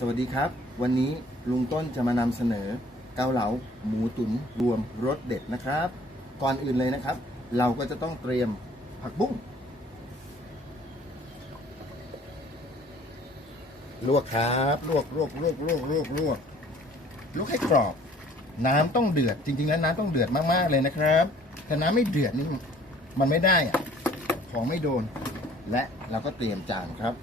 สวัสดีครับ วันนี้ลุงต้นจะมานำเสนอ เกาเหลาหมูตุ๋นรวมรสเด็ดนะครับ ก่อนอื่นเลยนะครับ เราก็จะต้องเตรียมผักบุ้งลวกครับลวกลวกลวกลวกลวกลวกลวกให้กรอบ น้ำต้องเดือดจริง ๆ แล้วน้ำต้องเดือดมากๆเลยนะครับถ้าน้ำไม่เดือดนี่มันไม่ได้อะของไม่โดน และเราก็เตรียมจานครับ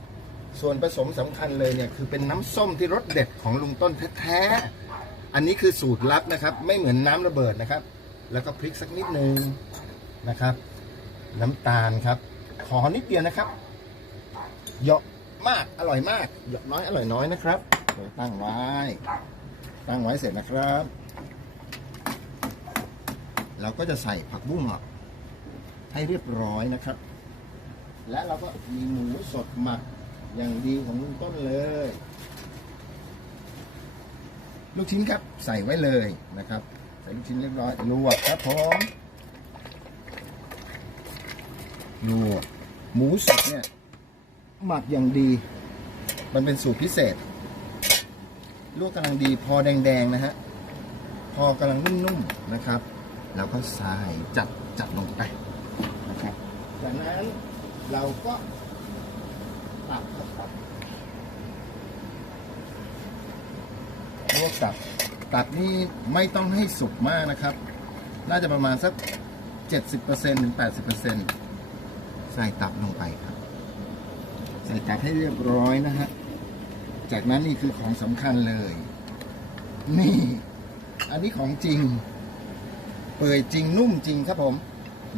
ส่วนผสมสำคัญเลยเนี่ยคือเป็นน้ำส้มที่รสเด็ดของลุงต้นแท้ๆ อันนี้คือสูตรลับนะครับ ไม่เหมือนน้ำระเบิดนะครับ แล้วก็พริกสักนิดนึงนะครับ น้ำตาลครับ ขอนิดเดียวนะครับเหยาะมากอร่อยมากเหยาะน้อยอร่อยน้อยนะครับเดี๋ยวตั้งไว้ ตั้งไว้เสร็จนะครับ เราก็จะใส่ผักบุ้งอะให้เรียบร้อยนะครับ และเราก็มีหมูสดหมัก อย่างดีของลุงต้นเลย ลูกชิ้นครับใส่ไว้เลยนะครับ ใส่ลูกชิ้นเรียบร้อยลวกครับผมลวกหมูสดเนี่ยหมักอย่างดี มันเป็นสูตรพิเศษ ลวกกำลังดีพอแดงๆนะฮะ พอกำลังนุ่มๆนะครับ แล้วก็ใส่จัดจัดลงไปนะครับ จากนั้นเราก็ ลวกตับ ตับนี่ไม่ต้องให้สุกมากนะครับ น่าจะประมาณสัก 70%ถึง 80%ใส่ตับลงไปครับ ใส่ตับให้เรียบร้อยนะฮะ จากนั้นนี่คือของสำคัญเลย นี่ อันนี้ของจริง เปื่อยจริงนุ่มจริงครับผม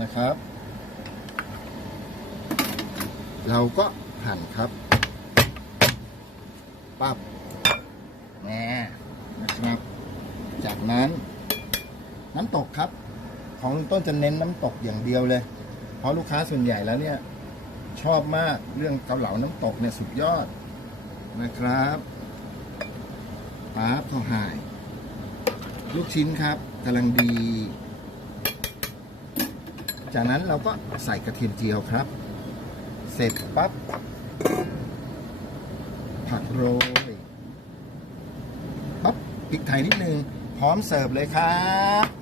นะครับ เราก็ หั่นครับปั๊บแหน่นะครับ จากนั้นน้ำตกครับ ของลุงต้นจะเน้นน้ำตกอย่างเดียวเลย เพราะลูกค้าส่วนใหญ่แล้วเนี่ย ชอบมากเรื่องเกาเหลาน้ำตกเนี่ยสุดยอดนะครับปั๊บเขาหาย ลูกชิ้นครับกำลังดี จากนั้นเราก็ใส่กระเทียมเจียวครับ เสร็จปั๊บ ผักโรยปั๊บพริกไทยนิดนึง พร้อมเสิร์ฟเลยครับ